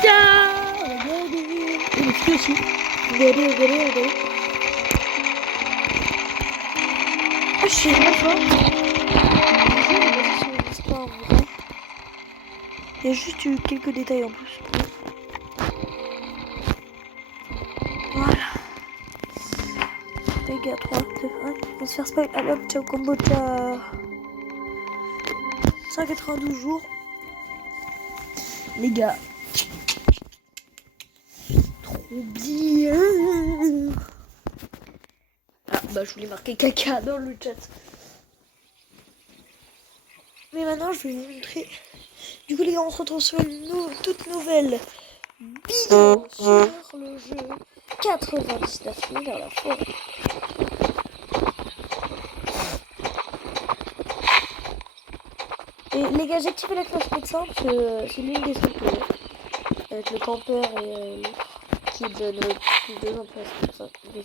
Tiens, regardez. Et les filles aussi. Regardez, regardez, regardez. Ah, je sais pas quoi. C'est une histoire vraie. Il y a juste eu quelques détails en plus. Voilà. Les gars, 3, 2, 1. On va se faire spoil. Allez hop, ciao Kombucha. 192 jours. Les gars. Trop bien. Ah, bah je voulais marquer caca dans le chat. Mais maintenant, je vais vous montrer. Du coup, les gars, on se retrouve sur une toute nouvelle vidéo sur le jeu 99 000 dans la forêt. Et les gars, j'ai activé la classe médecin parce que c'est l'une des trucs avec le campeur et l'autre qui donne plus de gens pour ça. Allez,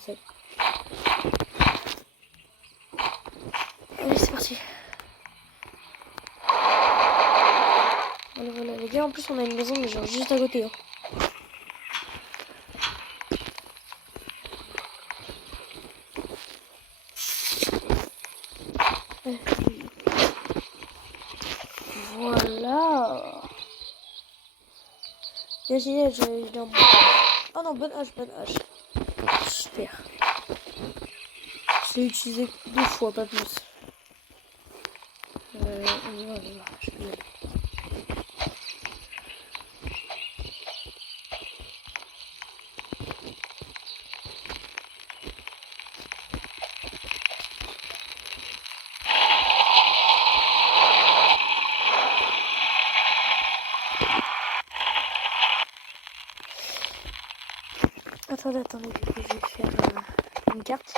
c'est parti. Voilà, les gars, en plus on a une maison mais genre juste à côté. Hein. Voilà. Imaginez, j'ai un bon âge. Oh non, bonne hache. Super. Je l'ai utilisé 2 fois, pas plus. Voilà, je vais... Attendez, du coup, je vais faire une carte.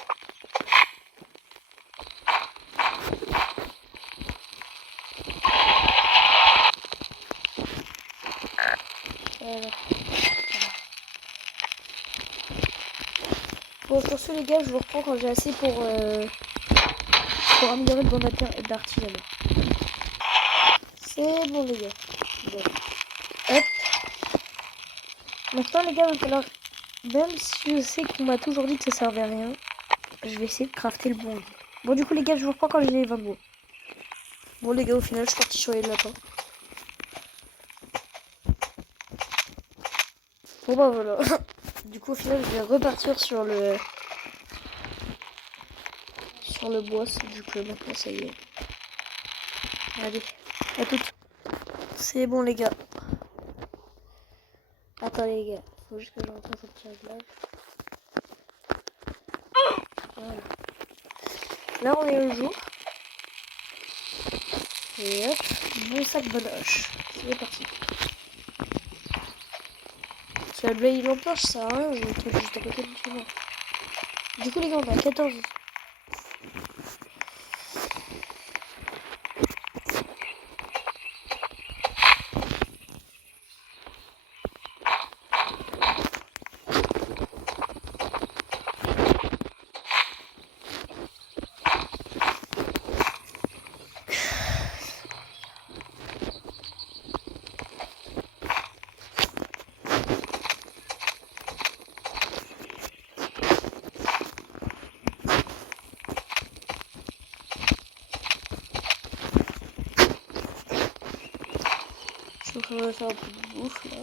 Voilà. Bon, pour ce les gars, je vous reprends quand j'ai assez pour améliorer le bon d'artisanat. C'est bon les gars. Bon. Hop. Maintenant les gars, il va falloir, même si je sais qu'on m'a toujours dit que ça servait à rien, je vais essayer de crafter le bon. Bon du coup les gars, je vous reprends quand j'ai les 20 mots. Bon les gars, au final, je suis parti sur les lapins. Bon bah voilà. Du coup au final, je vais repartir sur le bois, du coup maintenant ça y est. Allez, à toutes. C'est bon les gars. Attendez les gars, faut juste que je rentre cette petite là. Voilà. Là on est le jour. Et hop, bon sac bonne hache. C'est parti. Parce que la blague l'empêche, ça sert à rien, je vais être juste à côté de chez moi. Du coup les gars, on a 14. Je suis en train de faire un peu de bouffe là.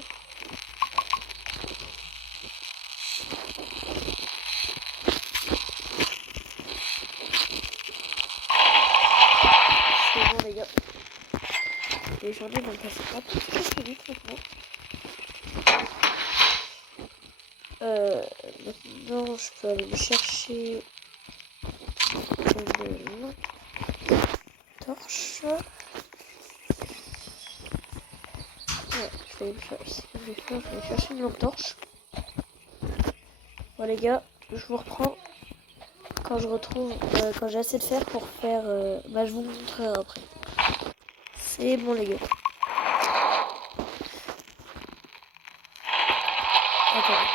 C'est bon les gars. Les journées vont passer pas très vite maintenant. Maintenant je peux aller me chercher une torche. Ouais, je vais chercher une lampe torche. Bon les gars, je vous reprends quand je retrouve, quand j'ai assez de fer pour faire, je vous montrerai après. C'est bon les gars. Attendez.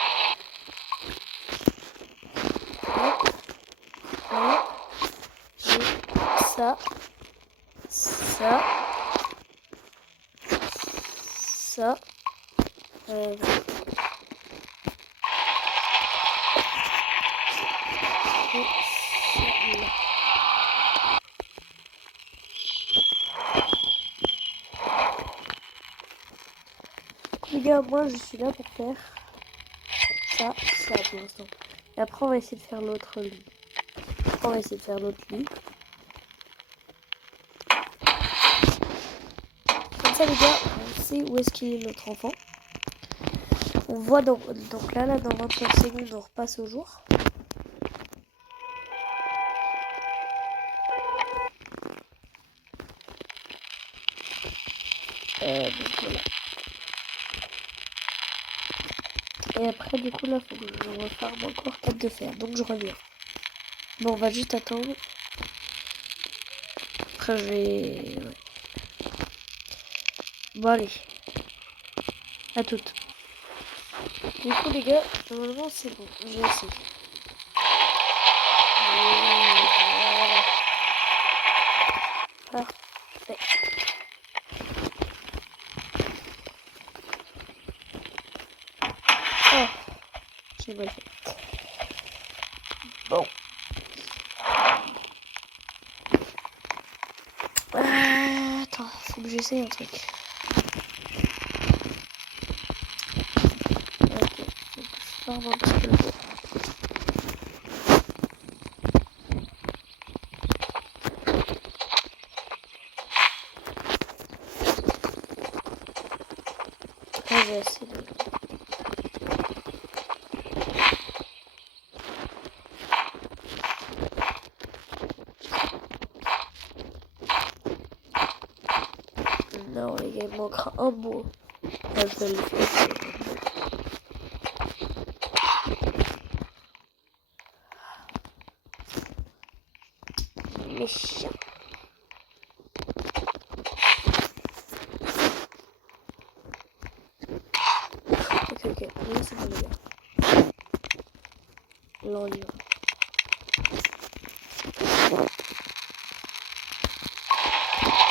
Hop. J'ai ça. Voilà. Les gars, moi je suis là pour faire ça pour l'instant. Et après on va essayer de faire l'autre lit. Après on va essayer de faire l'autre lit. Comme ça les gars, on sait où est-ce qu'il est notre enfant. On voit donc là dans 29 secondes on repasse au jour. Donc voilà. Et après du coup là faut que je refarme encore 4 de fer. Donc je reviens. Bon on va juste attendre. Après je vais... Ouais. Bon allez. À toutes. Du coup les gars, normalement c'est bon. J'ai essayé. Voilà. Parfait. Oh, j'ai mal fait. Bon. Attends, faut que j'essaye un truc. Ok, faut que je forme un petit peu le dos. Là, j'ai assez de... Non, les gars, il manquera un mot. Là, je vais le faire. Méchant. Ok. Là, c'est bon, les gars. Là, on y va.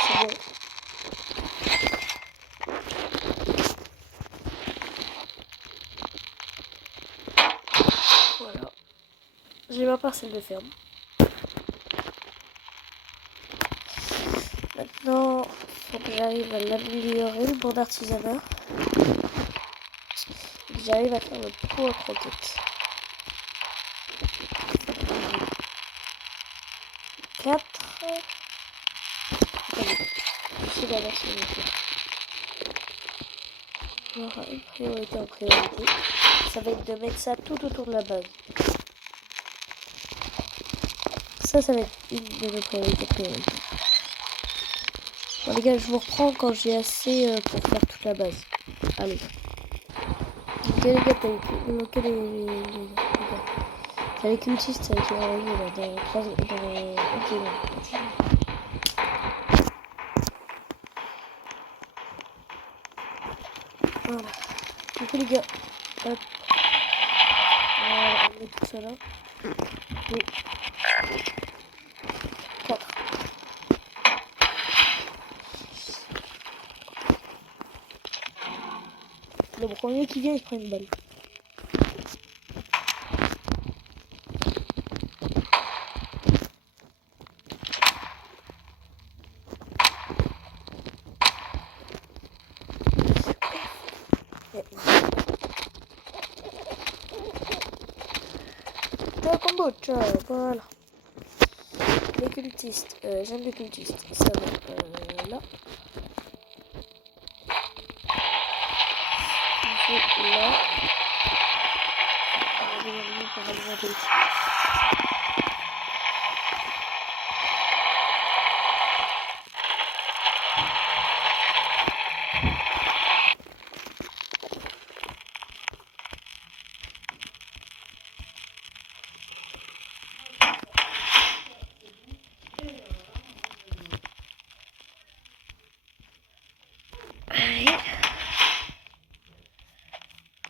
C'est bon. Voilà. J'ai ma parcelle de ferme. Maintenant, faut que j'arrive à l'améliorer, le bon d'artisanat. Que j'arrive à faire le pot à croquettes. 4. C'est la version de faire. Il y aura une priorité en priorité. Ça va être de mettre ça tout autour de la base. Ça va être une de nos priorités prioritaires. Bon les gars, je vous reprends quand j'ai assez pour faire toute la base. Allez. Ok les gars, t'as les cultistes, ça va être arrivé là, dans 3 secondes. Dans 1 seconde. Voilà. Du coup les gars, hop. Voilà, on met tout ça là. Et 4. Le premier qui vient, il prend une balle. T'as un combo, ciao, voilà. Les cultistes, j'aime les cultistes. Ça va là. Là. On va venir pour alimenter ici.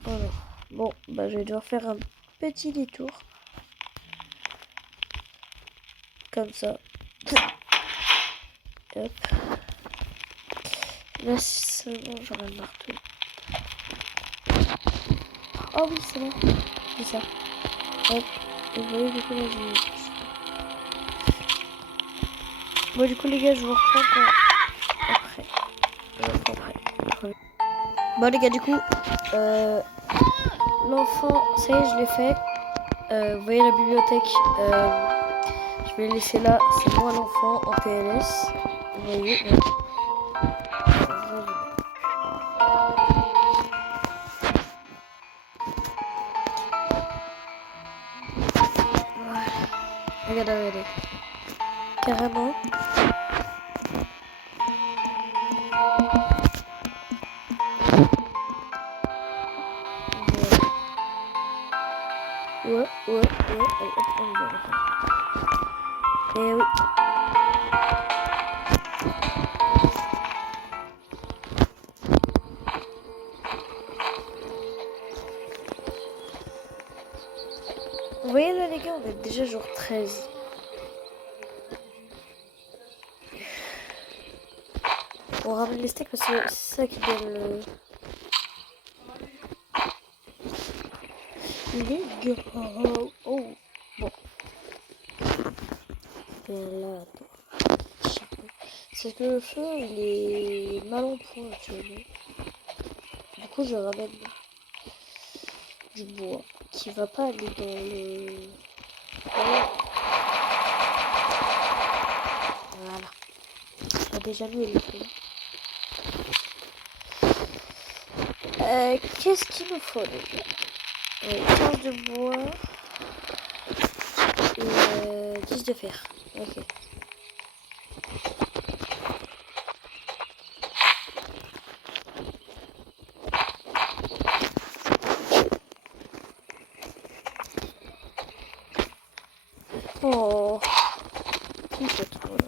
Voilà. Bon, bah je vais devoir faire un petit détour. Comme ça. Hop. Là seulement j'aurai le marteau. Ah oui, c'est bon. C'est ça. Hop. Et vous voyez, du coup, là, j'ai... Bon, du coup, les gars, je vous reprends après. Je vous reprends après. Bon, les gars, du coup, l'enfant, ça y est, je l'ai fait. Vous voyez la bibliothèque, je vais laisser là, c'est moi l'enfant en PLS. Vous voyez, là. Voilà. Regardez, regardez. Carrément. Ouais. Allez, hop, on y va. Eh oui. Vous voyez là, les gars, on est déjà jour 13. On ramène les steaks parce que c'est ça qui donne le... Les gars. Oh. Bon. Et là, attends. C'est que le feu, il est mal en point actuellement. Du coup, je ramène du bois qui va pas aller dans le... Voilà. On a déjà mis les feux. Qu'est-ce qu'il nous faut, les gars? 15 de bois et 10 de fer. Ok. Oh, il fait trop là.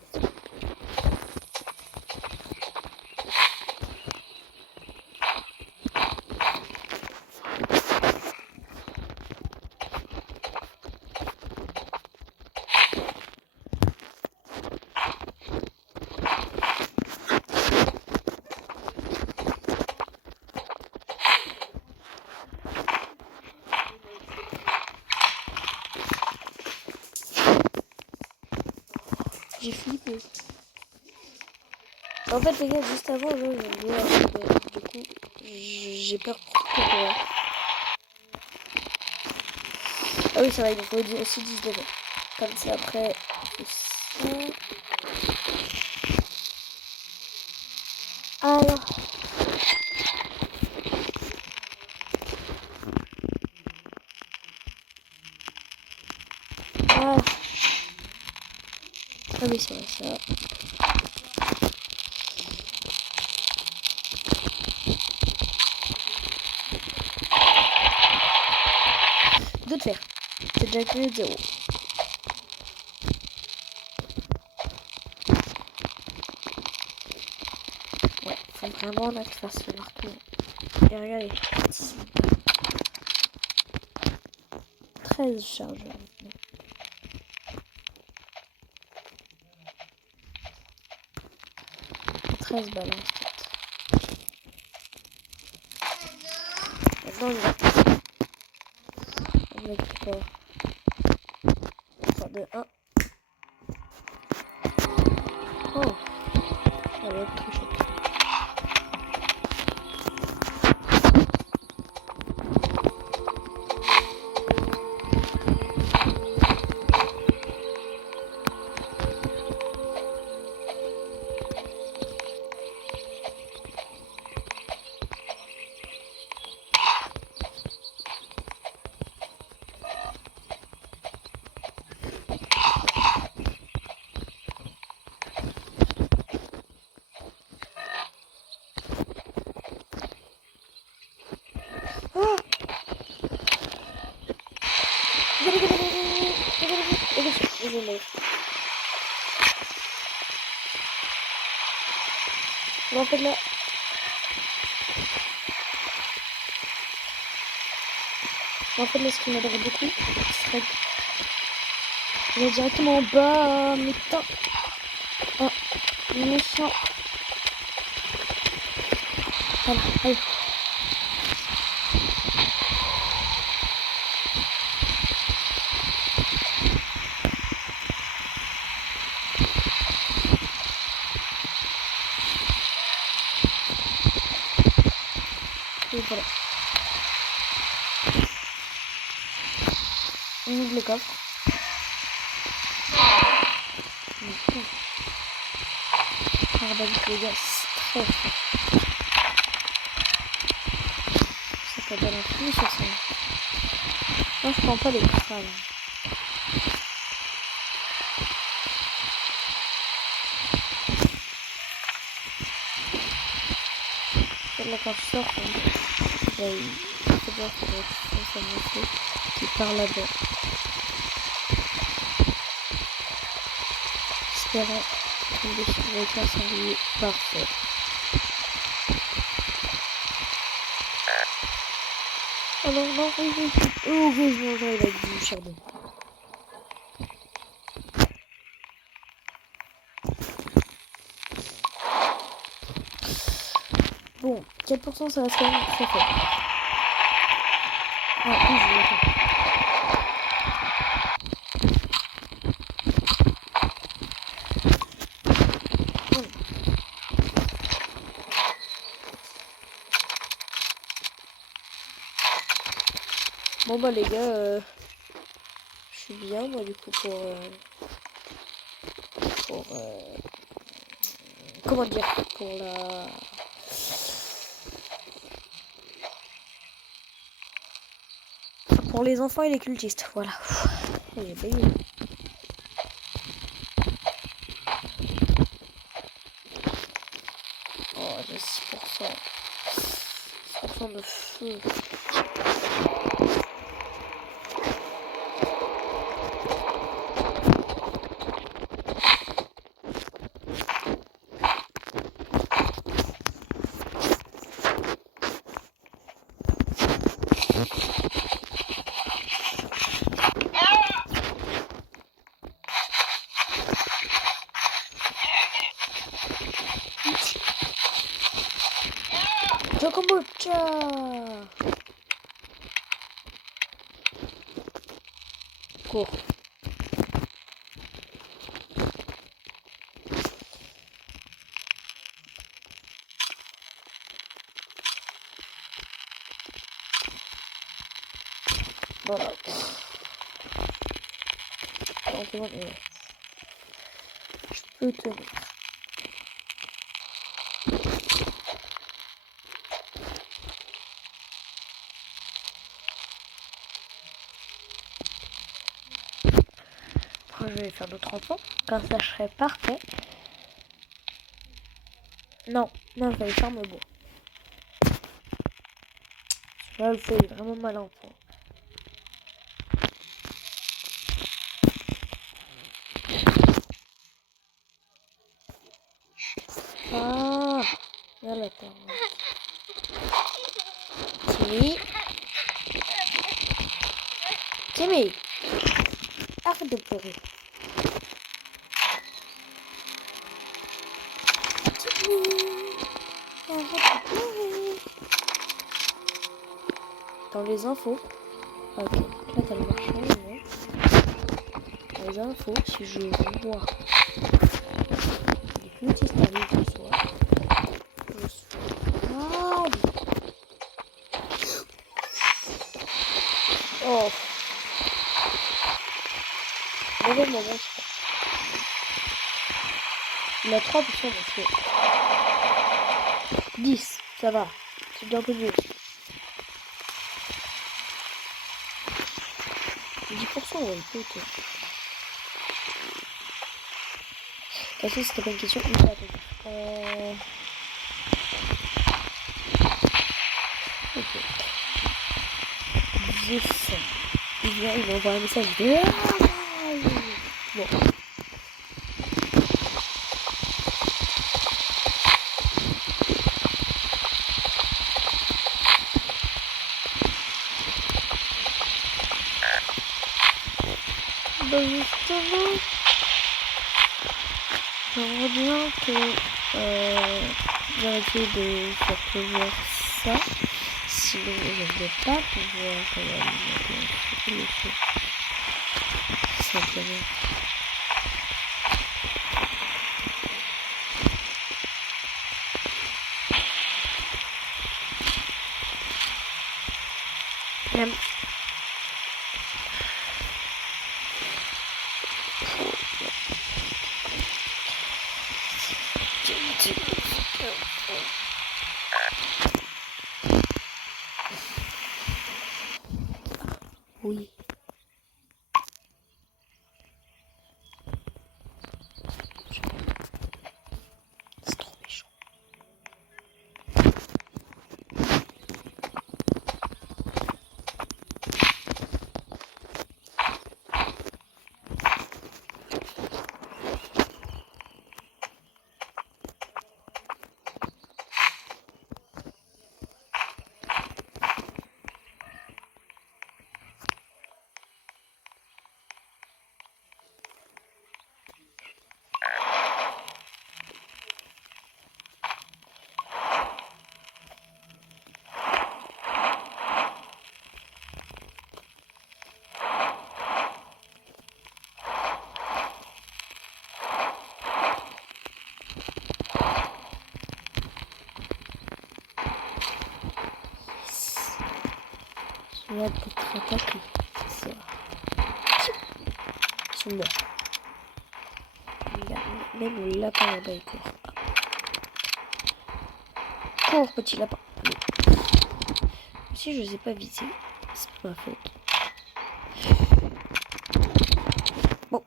J'ai flippé. En fait, les gars, juste avant, là, du coup, j'ai peur pour toi. Ah oui, ça va, il faut aussi 10 de verre. Comme ça, après, tout ça. Alors. Ah. Ah oui, c'est vrai, ça. Deux de fer. C'est déjà que 0. Ouais, faut vraiment là que je fasse le marteau. Et regardez. 13 chargeurs maintenant. Et 13 balles en stat. Maintenant, il va. On met du corps. Enfin, de 1. Oh. Ça va être trop chaud. Désolé. Bon, en fait là. Ce qui m'aiderait beaucoup, ce serait que je vais directement en bas, mais putain. Oh, méchant. Voilà, allez. Et voilà. On ouvre le coffre. Carbonique, les gars, c'est très fort. Ça peut donner un fou sur ça. Moi, je prends pas les crânes. Là, quand je sors, c'est bien qu'il va être ça qui part là-bas. J'espère tomber sur avec un sanglier parfait. Oh non, non, oui. Heureusement, j'arrive avec du charbon. Bon, 4% ça reste quand même très faible. Ah, oui, je l'entends. Bon bah les gars, je suis bien moi du coup pour comment dire, pour les enfants et les cultistes, voilà. J'ai payé. Oh, j'ai 6%. 6% de feu. Chocomucha. Cours. Voilà. Non, c'est bon, je peux tenir. Après, je vais faire d'autres enfants. Comme ça, je serai parfait. Non, je vais aller faire me bois. Là, le feu est vraiment malin. Ah, regarde la terre. Timmy. Timmy. Arrête de pleurer. Timmy. Arrête de pleurer. Dans les infos. Ok, là t'as le marchand, ouais. Dans les infos, si je vois les cultistes arrivent ce soir, je suis grave. Oh, mauvais moment, je crois. Il a 3% de feu. 10, ça va. C'est bien un peu mieux. 10%, ouais, peut-être. De toute façon, c'était pas une question, il va attendre. Ok. 10. Il vient, il m'envoie un message de... Bon. Bah justement, j'aimerais bien que j'arrête de faire pleuvoir ça. Sinon, je ne vais pas pouvoir alimenter le feu. Simplement. La... Oui. C'est trop méchant. Je vais être attaqué. C'est vrai. Ils sont morts. Regarde, même le lapin là-bas il court. Cours, petit lapin. Allez. Si je sais pas viser, c'est pas ma faute. Bon.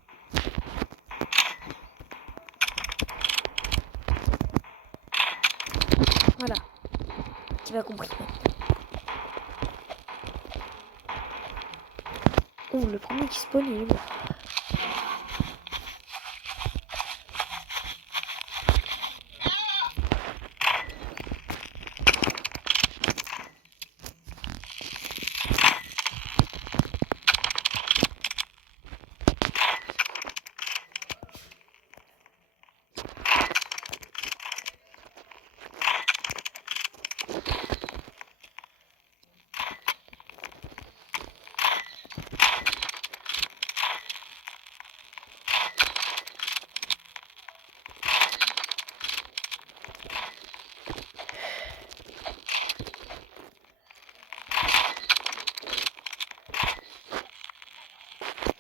Voilà. Tu m'as compris maintenant. Oh, le premier qui spawn, il est mort.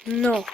Non.